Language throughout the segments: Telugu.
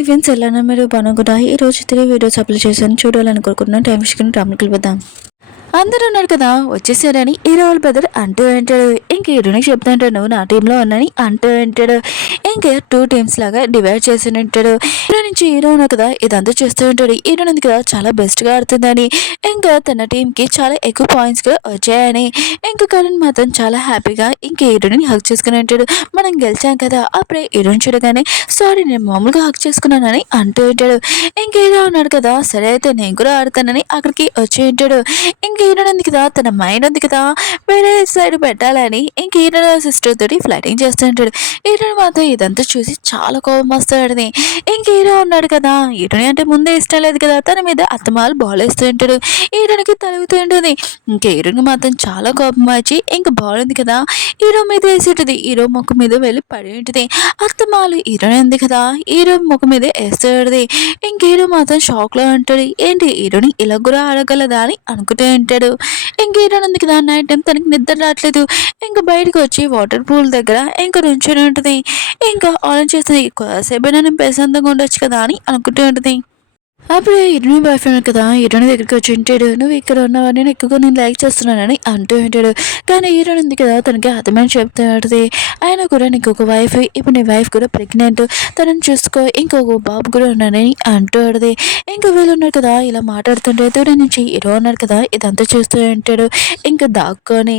ఈవెంట్స్ ఎలా మీరు బాగున్నా ఈరోజు 3 వీడియోస్ అప్లోడ్ చేశాను. చూడాలనుకుంటున్నాను. టైం తీసుకుని టాపిక్కి వెళ్దాం. అందరూ ఉన్నారు కదా వచ్చేసారని హీరో వాళ్ళ బ్రదర్ అంటూ అంటాడు. ఇంక హీరోనికి చెప్తాంటాడు, నువ్వు నా టీంలో ఉన్నాని అంటూ అంటాడు. ఇంకా 2 టీమ్స్ లాగా డివైడ్ చేసి ఉంటాడు. హీరో నుంచి హీరో ఉన్నా కదా ఇదంతా చేస్తూ ఉంటాడు. హీరో ఉంది కదా చాలా బెస్ట్గా ఆడుతుందని, ఇంకా తన టీంకి చాలా ఎక్కువ పాయింట్స్ కూడా వచ్చాయని. ఇంకా కరణ్ మాత్రం చాలా హ్యాపీగా ఇంక హీరోని హక్ చేసుకుని ఉంటాడు. మనం గెలిచాం కదా. అప్పుడే హీరోని చూడగానే సారీ నేను మామూలుగా హక్ చేసుకున్నానని అంటూ ఉంటాడు. ఇంక హీరో ఉన్నాడు కదా, సరే అయితే నేను కూడా ఆడతానని అక్కడికి వచ్చి ఉంటాడు. ఇంక హీరో ఉంది కదా, తన మైండ్ ఉంది కదా వేరే సైడ్ పెట్టాలని ఇంక హీరో సిస్టర్ తోటి ఫ్లైటింగ్ చేస్తుంటాడు. హీరో మాత్రం ఇదంతా చూసి చాలా కోపం వస్తాడని. ఇంక హీరో ఉన్నాడు కదా, హీరోని అంటే ముందే ఇష్టం లేదు కదా, తన మీద అత్తమాలు బాల్ వేస్తూ ఉంటాడు. హీరోనికి తలుగుతూ ఉంటుంది. ఇంక హీరోని మాత్రం చాలా కోపం వచ్చి ఇంక బాల్ ఉంది కదా హీరో మీద వేసి ఉంటుంది. హీరో ముఖం మీద వెళ్ళి పడి ఉంటుంది. అత్తమాలు హీరోని ఉంది కదా హీరో ముఖం మీద వేస్తూ ఉంటుంది. ఇంక హీరో మాత్రం షాక్ లో ఉంటాడు. ఏంటి హీరోని ఇలా కూడా ఆడగలదా అని అనుకుంటూ ఉంటాడు. ఇంక హీరో ఉంది కదా నైట్ టైం తనకి నిద్ర రావట్లేదు. ఇంకా బయటకు వచ్చి వాటర్ పూల్ దగ్గర ఇంకా నుంచొని ఉంటుంది. ఇంకా ఆలోచిస్తుంది, కొద్దిసేపు నేను ప్రశాంతంగా ఉండొచ్చు కదా అని అనుకుంటూ ఉంటుంది. అప్పుడే ఇరుని బాయ్ ఫ్రెండ్ కదా ఇరుని దగ్గరికి వచ్చి ఉంటాడు. నువ్వు ఇక్కడ ఉన్నావా, నేను ఎక్కువగా నేను లైక్ చేస్తున్నానని అంటూ ఉంటాడు. కానీ హీరోని ఉంది కదా తనకి అర్థమని చెప్తూ ఉంటుంది. ఆయన కూడా నీకు ఒక వైఫ్, ఇప్పుడు నీ వైఫ్ కూడా ప్రెగ్నెంట్, తనని చూసుకో, ఇంకొక బాబు కూడా ఉన్నాడని అంటూ ఉంటుంది. ఇంకా వీళ్ళు ఉన్నారు కదా ఇలా మాట్లాడుతుంటే దూరం నుంచి హీరో ఉన్నారు కదా ఇదంతా చూస్తూ ఉంటాడు. ఇంకా దాక్కొని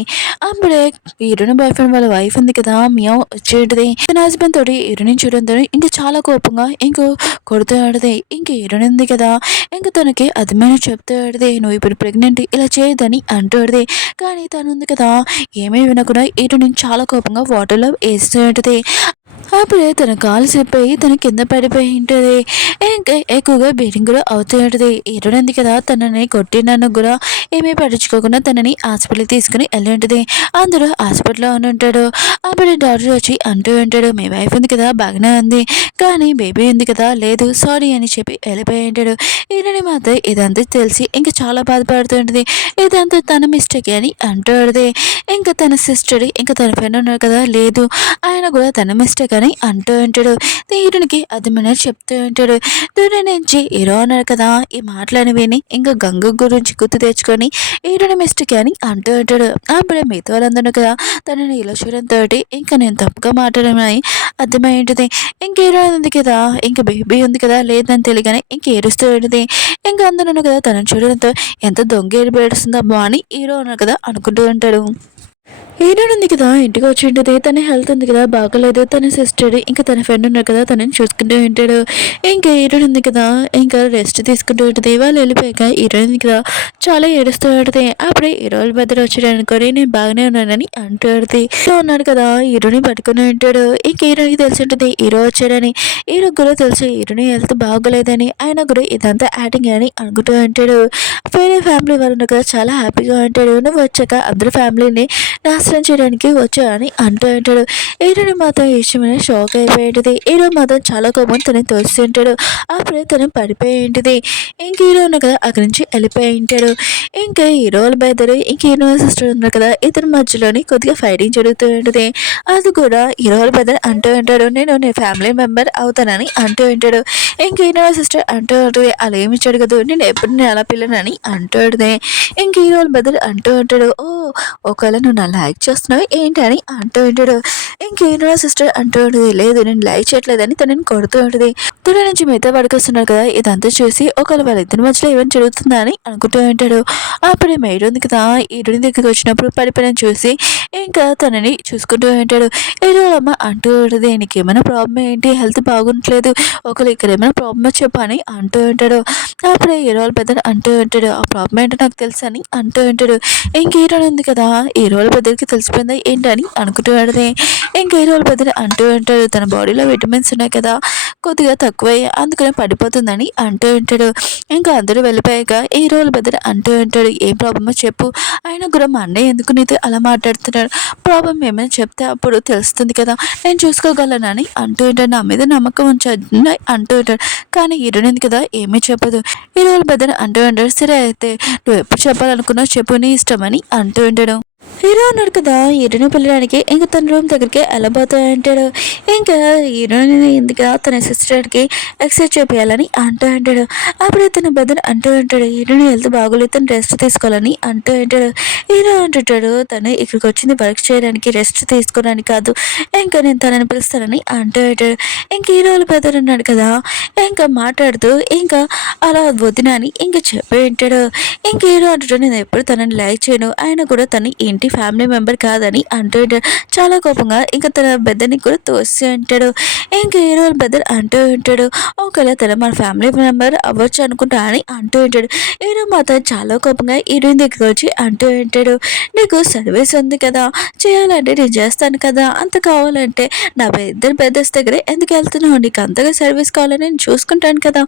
అప్పుడే హీరోని బాయ్ ఫ్రెండ్ వాళ్ళ వైఫ్ ఉంది కదా మియా వచ్చేటిది. తన హస్బెండ్ తోటి హీరోని చూడడంతో ఇంకా చాలా కోపంగా ఇంకో కొడుతూ ఆడది. ఇంక హీరోని ఉంది కదా ఇంక తనకి అర్థమైన చెప్తాడిది, నువ్వు ఇప్పుడు ప్రెగ్నెంట్ ఇలా చేయదని అంటాడిది. కానీ తను ఉంది కదా ఏమీ వినకుండా ఇటు నుంచి చాలా కోపంగా వాటర్లో వేస్తూ ఉంటుంది. అప్పుడే తన కాలు చెప్పి తన కింద పడిపోయి ఉంటుంది. ఇంకా ఎక్కువగా బీరింగ్ కూడా అవుతూ ఉంటుంది. హీరోని కదా తనని కొట్టినన్ను కూడా ఏమీ పట్టించుకోకుండా తనని హాస్పిటల్కి తీసుకుని వెళ్ళి ఉంటుంది. అందరూ హాస్పిటల్లో అని ఉంటాడు. అప్పుడు డాక్టర్ వచ్చి అంటూ ఉంటాడు, మీ వైఫ్ ఉంది కదా బాగానే ఉంది, కానీ బేబీ ఉంది కదా లేదు సారీ అని చెప్పి వెళ్ళిపోయి ఉంటాడు. హీరోని మాత్రం ఇదంతా తెలిసి ఇంకా చాలా బాధపడుతూ ఉంటుంది. ఇదంతా తన మిస్టేక్ అని అంటాడు. ఇంకా తన సిస్టర్ ఇంకా తన ఫ్రెండ్ ఉన్నారు కదా లేదు ఆయన కూడా తన మిస్టేక్ అని అంటూ ఉంటాడు. హీరోనికి అర్థమైన చెప్తూ ఉంటాడు. దూరం నుంచి హీరో అన్నాడు కదా ఈ మాటలని విని ఇంకా గంగ గురించి గుర్తు తెచ్చుకొని హీరోని మిస్టేక్ అని అంటూ ఉంటాడు. అప్పుడే మిగతా వాళ్ళందరూ కదా తనని ఇలా చూడంతో ఇంకా నేను తప్పుగా మాట్లాడమని అర్థమై ఉంటుంది. ఇంక హీరో ఉంది కదా ఇంకా బేబీ ఉంది కదా లేదని తెలియగానే ఇంక ఏడుస్తూ ఉంటుంది. ఇంకా అందరూ కదా తనని చూడడంతో ఎంత దొంగ ఏడుపు ఏడుస్తుందమ్మా అని హీరో అన్నారు కదా అనుకుంటూ ఉంటాడు. హీరోయిన్ ఉంది కదా ఇంటికి వచ్చి ఉంటుంది. తన హెల్త్ ఉంది కదా బాగోలేదు. తన సిస్టర్ ఇంకా తన ఫ్రెండ్ ఉన్నారు కదా తనని చూసుకుంటూ ఉంటాడు. ఇంకా హీరోయిన్ ఉంది కదా ఇంకా రెస్ట్ తీసుకుంటూ ఉంటుంది. వాళ్ళు వెళ్ళిపోయాక హీరోయిన్ ఉంది కదా చాలా ఏడుస్తూ ఉంటుంది. అప్పుడే హీరోయిన్ బద్దలు వచ్చాడు అనుకోని నేను బాగానే ఉన్నానని అంటూ ఉంటుంది. ఉన్నాడు కదా హీరోని పట్టుకుని ఉంటాడు. ఇంక హీరోకి తెలిసి ఉంటుంది హీరో వచ్చాడని. హీరోకి కూడా తెలుసు హీరోని హెల్త్ బాగోలేదని. ఆయన కూడా ఇదంతా యాక్టింగ్ అని అనుకుంటూ ఉంటాడు. వేరే ఫ్యామిలీ వాళ్ళు ఉన్నారు కదా చాలా హ్యాపీగా ఉంటాడు. నువ్వు వచ్చాక అందరు ఫ్యామిలీని నాశనం చేయడానికి వచ్చాడని అంటూ ఉంటాడు. హీరోని మాత్రం ఇష్టమైన షాక్ అయిపోయింది. హీరో మాత్రం చాలా కోపం తనని తోస్తుంటాడు. అప్పుడే తను పడిపోయి ఉంటుంది. ఇంక హీరో ఉన్న కదా అక్కడి నుంచి వెళ్ళిపోయి ఉంటాడు. ఇంకా హీరోలు బయదరు ఇంక హీరో సిస్టర్ ఉన్నారు కదా ఇద్దరి మధ్యలోని కొద్దిగా ఫైటింగ్ జరుగుతూ ఉంటుంది. అది కూడా హీరోల బెదర్ అంటూ ఉంటాడు, నేను నీ ఫ్యామిలీ మెంబర్ అవుతానని అంటూ ఉంటాడు. ఇంక హీరో సిస్టర్ అంటూ ఉంటుంది, అలా ఏమి జరగదు, నేను ఎప్పుడు నేను అలా పిల్లనని అంటూ ఉంటుంది. ఇంక హీరోల బెదర్ అంటూ ఉంటాడు, ఓ ఒకవేళ నువ్వు నా లైక్ చేస్తున్నావు ఏంటి అని అంటూ ఉంటాడు. ఇంకేనో సిస్టర్ అంటూ ఉంటుంది, లేదు నేను లైక్ చేయట్లేదని తనని కొడుతూ ఉంటుంది. తన నుంచి మిగతా పడుకొస్తున్నారు కదా ఇదంతా చూసి ఒకవేళ వాళ్ళిద్దరి మధ్యలో ఏమైనా జరుగుతుందా అని అనుకుంటూ ఉంటాడు. అప్పుడే మేడు ఉంది కదా ఈరుని దగ్గరికి వచ్చినప్పుడు పడిపోయిన చూసి ఇంకా తనని చూసుకుంటూ ఉంటాడు. ఏదో అమ్మ అంటూ ఉంటుంది, నీకు ఏమైనా ప్రాబ్లం ఏంటి, హెల్త్ బాగుండట్లేదు, ఒకరు ఇక్కడ ఏమైనా ప్రాబ్లమ్ చెప్పు అని అంటూ ఉంటాడు. అప్పుడే హీరోల పెద్ద అంటూ ఉంటాడు, ఆ ప్రాబ్లం ఏంటో నాకు తెలుసు అని అంటూ ఉంటాడు. ఇంక హీరో ఉంది కదా హీరోల పెద్దకి తెలిసిపోయిందా ఏంటని అనుకుంటూ ఉంటుంది. ఇంక హీరోల పెద్ద అంటూ ఉంటాడు, తన బాడీలో విటమిన్స్ ఉన్నాయి కదా కొద్దిగా తక్కువై అందుకనే పడిపోతుందని అంటూ ఉంటాడు. ఇంకా అందరూ వెళ్ళిపోయాక హీరోల పెద్ద అంటూ ఉంటాడు, ఏం ప్రాబ్లమో చెప్పు, ఆయన కూడా మా అన్నయ్య ఎందుకు నీతో అలా మాట్లాడుతున్నాడు, ప్రాబ్లం ఏమైనా చెప్తే అప్పుడు తెలుస్తుంది కదా నేను చూసుకోగలనని అంటూ ఉంటాడు, నా మీద నమ్మకం ఉంచని అంటూ ఉంటాడు. కానీ హీరోయిన్ కదా ఏమీ చెప్పదు. హీరోల పెద్ద అంటూ ఉంటాడు, సరే అయితే నువ్వు ఎప్పుడు చెప్పాలనుకున్నావు చెప్పు నీ ఇష్టమని అంటూ ఉంటాడు. హీరో ఉన్నాడు కదా హీరోని పిల్లడానికి ఇంకా తన రూమ్ దగ్గరికి వెళ్ళబోతూ అంటాడు. ఇంకా హీరోని ఎందుకు తన సిస్టర్కి ఎక్సైజ్ చేయాలని అంటూ అంటాడు. అప్పుడే తన బ్రదర్ అంటూ అంటాడు హీరోని హెల్త్ బాగోలేదు తను రెస్ట్ తీసుకోవాలని అంటూ అంటాడు. హీరో అంటుంటాడు తను ఇక్కడికి వచ్చింది వర్క్ చేయడానికి రెస్ట్ తీసుకోవడానికి కాదు, ఇంకా నేను తనని పిలుస్తానని అంటూ అంటాడు. ఇంక హీరోల బ్రదర్ ఉన్నాడు కదా ఇంకా మాట్లాడుతూ ఇంకా అలా వదిన అని ఇంకా చెప్పి ఉంటాడు. ఇంక హీరో అంటాడు నేను ఎప్పుడు తనని లైక్ చేయను, ఆయన కూడా తన ఇంటి ఫ్యామిలీ మెంబర్ కాదని అంటూ ఉంటాడు. చాలా కోపంగా ఇంకా తన బెదర్ని కూడా తోసి అంటాడు. ఇంకా హీరో బెదర్ అంటూ ఉంటాడు ఒకవేళ తన మన ఫ్యామిలీ మెంబర్ అవ్వచ్చు అనుకుంటా అని అంటూ ఉంటాడు. హీరో మాత్రం చాలా కోపంగా హీరోయిన్ దగ్గరికి వచ్చి అంటూ ఉంటాడు నీకు సర్వీస్ ఉంది కదా చేయాలంటే నేను చేస్తాను కదా, అంత కావాలంటే నా ఇద్దరు బ్రదర్స్ దగ్గర ఎందుకు వెళ్తున్నావు, నీకు అంతగా సర్వీస్ కావాలని నేను చూసుకుంటాను కదా,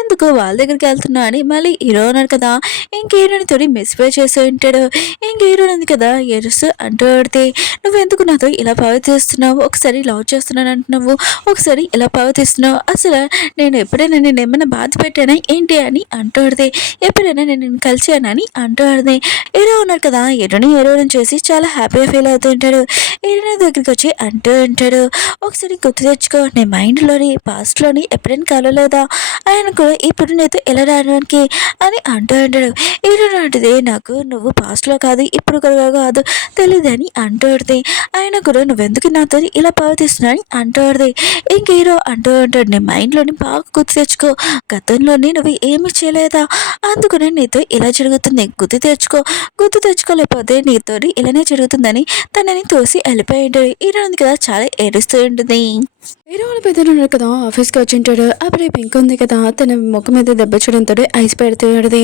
ఎందుకు వాళ్ళ దగ్గరికి వెళ్తున్నావు అని మళ్ళీ హీరో అన్నాడు కదా. ఇంక హీరోని తోడి మిస్పే చేసి ఉంటాడు. ఇంక హీరోని ఉంది కదా ఎరుసు అంటూ ఆడితే నువ్వెందుకు నాతో ఇలా ప్రవర్తిస్తున్నావు, ఒకసారి లవ్ చేస్తున్నాను అంటున్నావు, ఒకసారి ఇలా ప్రవర్తిస్తున్నావు, అసలు నేను ఎప్పుడైనా నేను ఏమైనా బాధ పెట్టానా ఏంటి అని అంటూ ఆడితే ఎప్పుడైనా నేను నిన్ను కలిసానని అంటూ ఆడితే హీరో ఉన్నారు కదా హీరోని చేసి చాలా హ్యాపీగా ఫీల్ అవుతూ ఉంటాడు. హీరోని దగ్గరికి వచ్చి అంటూ ఉంటాడు ఒకసారి గుర్తు తెచ్చుకో నీ మైండ్లోని పాస్ట్లోని ఎప్పుడైనా కలవలేదా, ఆయన కూడా ఇప్పుడు నీతో ఎలా రావడానికి అని అంటూ ఉంటాడు. హీరో నాటిది నాకు నువ్వు పాస్ట్లో కాదు ఇప్పుడు కూడా కాదు తెలియదని అంటూ ఆడితే ఆయన కూడా నువ్వెందుకు నాతో ఇలా ప్రవర్తిస్తున్నాని అంటూ ఆడితే ఇంక హీరో అంటూ ఉంటాడు నీ మైండ్లోని బాగా గుర్తు తెచ్చుకో, గతంలోని నువ్వు ఏమి చేయలేదా అందుకనే నీతో ఇలా జరుగుతుంది, గుర్తు తెచ్చుకో, గుర్తు తెచ్చుకోలేకపోతే నీతో ఇలానే జరుగుతుందని తనని తోసి వెళ్ళిపోయి ఉంటాడు. హీరో ఉంది కదా చాలా ఏడుస్తూ ఉంటుంది. హీరో వాళ్ళ పెద్దలు ఉన్నారు కదా ఆఫీస్కి వచ్చి ఉంటాడు. అప్పుడే పింక్ ఉంది కదా తన ముఖం మీద దెబ్బ చూడంతో ఐస్ పెడుతున్నాడు.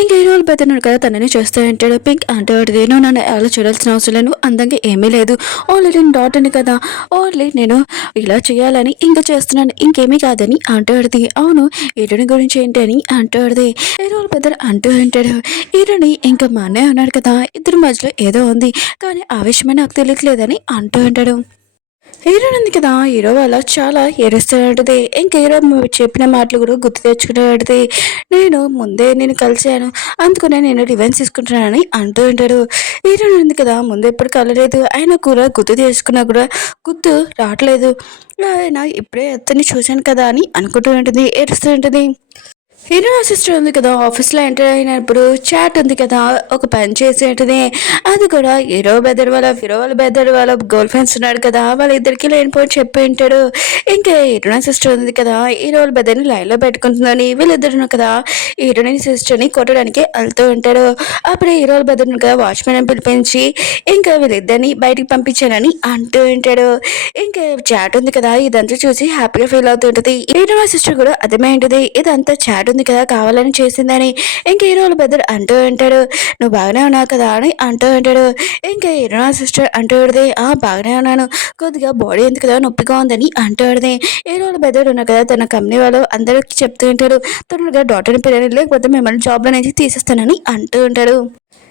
ఇంకా హీరో వాళ్ళ పెద్దలు కదా తనని చూస్తూ ఉంటాడు. పింక్ అంటే నువ్వు నన్ను అలా చూడాల్సిన అవసరం లేదు, అందంగా ఏమీ లేదు, ఓన్లీ నేను డాటర్ని కదా, ఓన్లీ నేను ఇలా చేయాలని ఇంకా చేస్తున్నాను ఇంకేమీ కాదని అంటాడుది. అవును హీరోని గురించి ఏంటి అని అంటాడుది. హీరో వాళ్ళ పెద్దలు అంటూ ఉంటాడు హీరోని ఇంకా మా అన్నయ్య ఉన్నాడు కదా ఇద్దరి మధ్యలో ఏదో ఉంది కానీ ఆ విషయమే నాకు తెలియట్లేదని అంటూ ఉంటాడు. హీరో ఉంది కదా హీరో వల్ల చాలా ఏడుస్తాడుది. ఇంకా హీరో చెప్పిన మాటలు కూడా గుర్తు తెచ్చుకున్నాడుది. నేను ముందే నేను కలిశాను అందుకనే నేను రివెన్స్ తీసుకుంటున్నానని అంటూ ఉంటాడు. హీరో ఉంది కదా ముందు ఎప్పుడు కలలేదు ఆయన కూడా గుర్తు తెచ్చుకున్నా కూడా గుర్తు రావట్లేదు, ఆయన ఇప్పుడే అతన్ని చూశాను కదా అని అనుకుంటూ ఉంటుంది ఏడుస్తూ ఉంటుంది. హీరో సిస్టర్ ఉంది కదా ఆఫీస్లో ఎంటర్ అయినప్పుడు చాట్ ఉంది కదా ఒక పని చేసేటది, అది కూడా హీరో వాళ్ళ బెదర్ వాళ్ళ గర్ల్ ఫ్రెండ్స్ ఉన్నాడు కదా వాళ్ళిద్దరికి లేనిపోయి చెప్పి ఉంటాడు. ఇంకా హీరోయిన్ సిస్టర్ ఉంది కదా హీరో వాళ్ళ బెదర్ని లైన్లో పెట్టుకుంటుందని వీళ్ళిద్దరు కదా హీరోయిన్ సిస్టర్ని కొట్టడానికి వెళ్తూ ఉంటాడు. అప్పుడే హీరో వాళ్ళ బెదర్ని కదా వాచ్మెన్ పిలిపించి ఇంకా వీళ్ళిద్దరిని బయటికి పంపించానని అంటూ ఉంటాడు. ఇంకా చాట్ ఉంది కదా ఇదంతా చూసి హ్యాపీగా ఫీల్ అవుతుంటది. హీరో సిస్టర్ కూడా అర్థమైంటది ఇదంతా చాట్ ఉంది కదా కావాలని చేసిందని. ఇంక హీరో వాళ్ళ బెదర్ అంటూ ఉంటాడు నువ్వు బాగానే ఉన్నావు కదా అని అంటూ ఉంటాడు. ఇంకా హీరో సిస్టర్ అంటూ ఉంటుంది బాగానే ఉన్నాను, కొద్దిగా బాడీ ఎందుకు కదా నొప్పిగా ఉందని అంటూ ఉంటుంది. హీరో వాళ్ళ బెదర్ ఉన్నా కదా తన కంపెనీ వాళ్ళు అందరికి చెప్తూ ఉంటాడు తొందరగా డాక్టర్ని పిల్లలు లేకపోతే మిమ్మల్ని జాబ్లో నుంచి తీసేస్తానని అంటూ ఉంటాడు.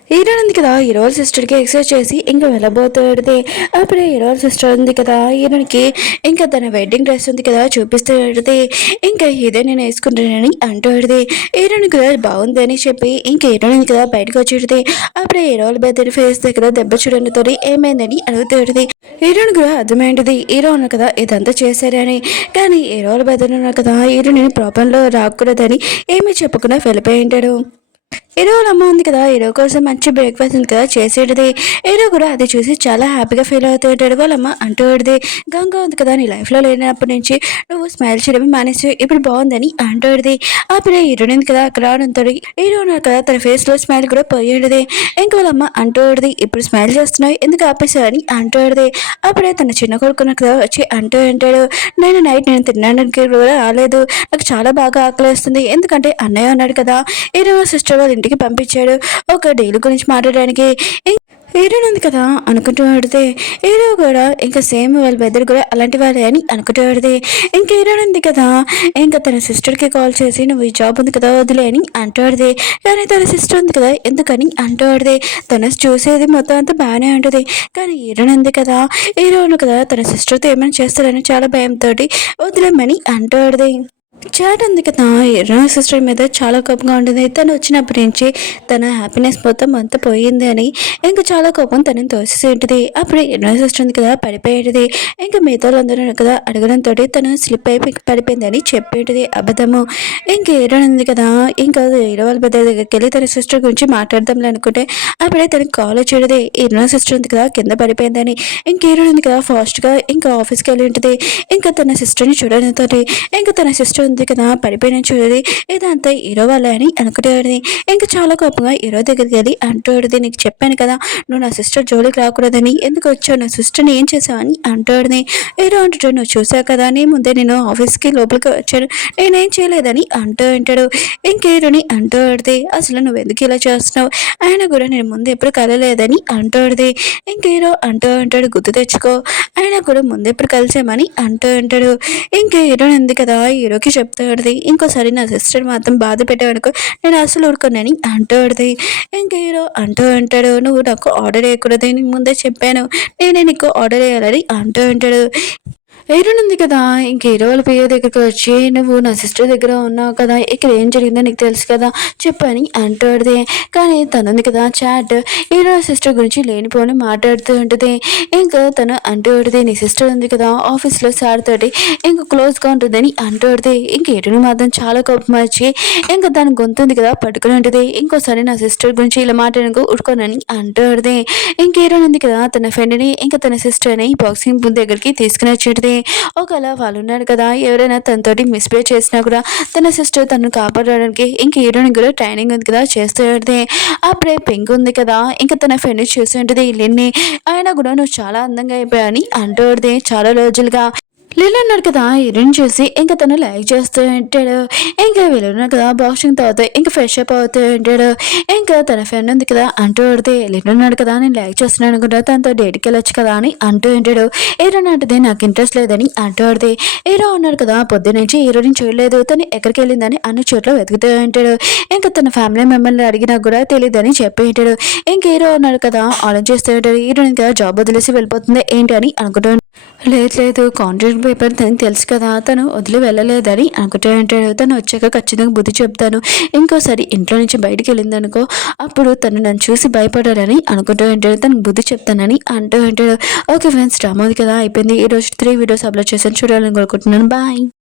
హీరోయిన్ ఉంది కదా హీరో సిస్టర్కి ఎక్సైజ్ చేసి ఇంకా వెళ్ళబోతుంది. అప్పుడే హీరో సిస్టర్ ఉంది కదా హీరోయిన్కి ఇంకా తన వెడ్డింగ్ డ్రెస్ ఉంది కదా చూపిస్తూ ఉంటుంది. ఇంకా ఇదే నేను వేసుకుంటానని అంటుంది. హీరోయిన్ కూడా బాగుంది అని చెప్పి ఇంకా హీరోయిన్ కదా బయటకు వచ్చేది. అప్పుడే హీరో బెదర్ ఫేస్ దగ్గర దెబ్బ చూడడంతో ఏమైందని అడుగుతుంది. హీరోయిన్ కూడా అర్థమైంది హీరో ఉన్నారు కదా ఇదంతా చేశారని, కానీ హీరో బెదర్ ఉన్నారు కదా హీరోయిన్ ప్రాబ్లంలో రాకూడదని ఏమీ చెప్పకుండా వెళ్ళిపోయి ఉంటాడు. హీరో వాళ్ళ అమ్మ ఉంది కదా హీరో కోసం మంచి బ్రేక్ఫాస్ట్ ఉంది కదా చేసేటిది. హీరో కూడా అది చూసి చాలా హ్యాపీగా ఫీల్ అవుతుంటాడు. వాళ్ళమ్మ అంటూ గంగా ఉంది కదా నీ లైఫ్లో లేనప్పటి నుంచి నువ్వు స్మైల్ చేయడమే మానేసి ఇప్పుడు బాగుందని అంటూడిది. అప్పుడే హీరోయిన్ ఉంది కదా అక్కడ రావడంతో హీరో కదా తన ఫేస్లో స్మైల్ కూడా పోయేది. ఇంకా వాళ్ళమ్మ అంటూడిది ఇప్పుడు స్మైల్ చేస్తున్నావు ఎందుకు ఆపేసావు అని అంటూడిది. అప్పుడే తన చిన్న కొడుకున్న కదా వచ్చి అంటూ ఉంటాడు నేను తినడానికి కూడా రాలేదు, నాకు చాలా బాగా ఆకలిస్తుంది ఎందుకంటే అన్నయ్య ఉన్నాడు కదా హీరో సిస్టర్ వాళ్ళ ఇంటికి పంపించాడు ఒక డీల్ గురించి మాట్లాడడానికి. హీరోయిన్ ఉంది కదా అనుకుంటూ ఆడితే హీరో కూడా ఇంకా సేమ్ వాళ్ళ బెదర్ కూడా అలాంటి వాళ్ళే అని అనుకుంటూ ఆడితే ఇంకా హీరోయిన్ ఉంది కదా ఇంకా తన సిస్టర్కి కాల్ చేసి నువ్వు ఈ జాబ్ ఉంది కదా వదిలే అని అంటూ ఆడితే, కానీ తన సిస్టర్ ఉంది కదా ఎందుకని అంటూ ఆడితే తన చూసేది మొత్తం అంతా బాగానే ఉంటుంది, కానీ హీరోయిన్ ఉంది కదా హీరోయిన్ కదా తన సిస్టర్తో ఏమైనా చేస్తారని చాలా భయంతో వదిలేమని అంటూ ఆడితే చాట్ ఉంది కదా ఎర్రన సిస్టర్ మీద చాలా కోపంగా ఉంటుంది. తను వచ్చినప్పటి నుంచి తన హ్యాపీనెస్ మొత్తం అంతా పోయింది అని ఇంకా చాలా కోపం తనని తోసేసి ఉంటుంది. అప్పుడు ఎర్రన సిస్టర్ ఉంది కదా పడిపోయేది. ఇంకా మిగతా వాళ్ళందరూ కదా అడగడంతో తను స్లిప్ అయిపోయి పడిపోయింది అని చెప్పేటిది అబద్ధము. ఇంకా ఎర్రన ఉంది కదా ఇంకా వేరే వాళ్ళ పెద్ద దగ్గరికి వెళ్ళి తన సిస్టర్ గురించి మాట్లాడదాంలే అనుకుంటే అప్పుడే తనకి కాల్ వచ్చేది. ఎర్రన సిస్టర్ ఉంది కదా కింద పడిపోయిందని. ఇంకా ఎర్రన ఉంది కదా ఫాస్ట్గా ఇంకా ఆఫీస్కి వెళ్ళి ఉంటుంది. ఇంకా తన సిస్టర్ని చూడడంతో ఇంకా తన సిస్టర్ ఉంది కదా పడిపోయిన చూడది ఇదంతా హీరో వాళ్ళ అని అనుకునేది. ఇంకా చాలా కోపంగా హీరో దగ్గరికి వెళ్ళి అంటాడుది, నీకు చెప్పాను కదా నువ్వు నా సిస్టర్ జోలికి రాకూడదని, ఎందుకు వచ్చావు, నా సిస్టర్ని ఏం చేసావు అని అంటాడుది. హీరో అంటాడు, నువ్వు చూసావు కదా నీ ముందే నేను ఆఫీస్కి లోపలికి వచ్చాను, నేనేం చేయలేదని అంటూ ఉంటాడు. ఇంక హీరోని అంటాడుది, అసలు నువ్వు ఎందుకు ఇలా చేస్తున్నావు, ఆయన కూడా నేను ముందు ఎప్పుడు కలలేదని అంటాడుది. ఇంక హీరో అంటూ ఉంటాడు, గుర్తు తెచ్చుకో, ఆయన కూడా ముందు ఎప్పుడు కలిసామని అంటూ ఉంటాడు. ఇంక హీరో ఉంది కదా హీరోకి చెప్తాడుది, ఇంకోసారి నా సిస్టర్ మాత్రం బాధ పెట్టావనుకో నేను అసలు ఊరుకోనని అంటాడుది. ఇంక హీరో అంటూ ఉంటాడు, నువ్వు నాకు ఆర్డర్ వేయకూడదు, నీకు ముందే చెప్పాను, నేనే నీకు ఆర్డర్ వేయాలని అంటూ ఉంటాడు. హీరోయిన్ ఉంది కదా ఇంక హీరో వాళ్ళ పియ్య దగ్గరికి వచ్చి, నువ్వు నా సిస్టర్ దగ్గర ఉన్నావు కదా, ఇక్కడ ఏం జరిగిందో నీకు తెలుసు కదా చెప్పని అంటాడుది. కానీ తనుంది కదా చాట్ హీరో సిస్టర్ గురించి లేనిపోని మాట్లాడుతూ ఉంటుంది. ఇంకా తను అంటూడుది, నీ సిస్టర్ ఉంది కదా ఆఫీస్లో సార్ తోటి ఇంకా క్లోజ్గా ఉంటుందని అంటూడుది. ఇంక హీరోని మాత్రం చాలా కోపం వచ్చి ఇంకా దాని గొంతు ఉంది కదా పట్టుకుని ఉంటుంది, ఇంకోసారి నా సిస్టర్ గురించి ఇలా మాట్లాడకు ఉడుకోనని అంటూడుది. ఇంక హీరోయిన్ ఉంది కదా తన ఫ్రెండ్ని ఇంకా తన సిస్టర్ని బాక్సింగ్ దగ్గరికి తీసుకుని వచ్చేటిది. ఒకవేళ వాళ్ళు ఉన్నారు కదా ఎవరైనా తనతోటి మిస్బిహేవ్ చేసినా కూడా తన సిస్టర్ తనను కాపాడడానికి ఇంక హీరోయిన్ కూడా ట్రైనింగ్ ఉంది కదా చేస్తూ ఉంటుంది. అప్పుడే పింక్ ఉంది కదా ఇంకా తన ఫ్రెండ్ చూసి ఉంటుంది లిన్ని, ఆయన కూడా నువ్వు చాలా అందంగా అయిపోయాని అంటూ ఉంటుంది. చాలా రోజులుగా లీలా ఉన్నాడు కదా హీరోయిన్ చూసి ఇంకా తను లైక్ చేస్తూ ఉంటాడు. ఇంకా వీళ్ళున్నారు కదా బాక్సింగ్ తర్వాత ఇంకా ఫ్రెష్ అప్ అవుతూ ఉంటాడు. ఇంకా తన ఫ్రెండ్ ఉంది కదా అంటూ పడితే లీలా ఉన్నాడు కదా నేను లైక్ చేస్తున్నాను అనుకుంటా తనతో డేట్కి వెళ్ళొచ్చు కదా అని అంటూ ఉంటాడు. హీరో అంటది నాకు ఇంట్రెస్ట్ లేదని అంటూ పడితే హీరో ఉన్నాడు కదా పొద్దు నుంచి హీరోని చూడలేదు, తను ఎక్కడికి వెళ్ళిందని అన్ని చోట్ల వెతుకుతూ ఉంటాడు. ఇంకా తన ఫ్యామిలీ మెంబర్ని అడిగినా కూడా తెలియదని చెప్పి ఉంటాడు. ఇంక హీరో ఉన్నాడు కదా ఆలోచిస్తూ ఉంటాడు, హీరోయిన్ కదా జాబ్ వదిలేసి వెళ్ళిపోతుంది ఏంటి అని అనుకుంటూ లేదు కాంట్రాక్ట్ పేపర్ తనకి తెలుసు కదా తను వదిలి వెళ్ళలేదని అనుకుంటూ ఉంటాడు. తను వచ్చాక ఖచ్చితంగా బుద్ధి చెప్తాను, ఇంకోసారి ఇంట్లో నుంచి బయటికి వెళ్ళిందనుకో అప్పుడు తను నన్ను చూసి భయపడాలని అనుకుంటూ ఉంటాడు, తనకు బుద్ధి చెప్తానని అంటూ ఉంటాడు. ఓకే ఫ్రెండ్స్ డ్రామా కదా అయిపోయింది. ఈరోజు 3 వీడియోస్ అప్లోడ్ చేశాను, చూడాలని కోరుకుంటున్నాను. బాయ్.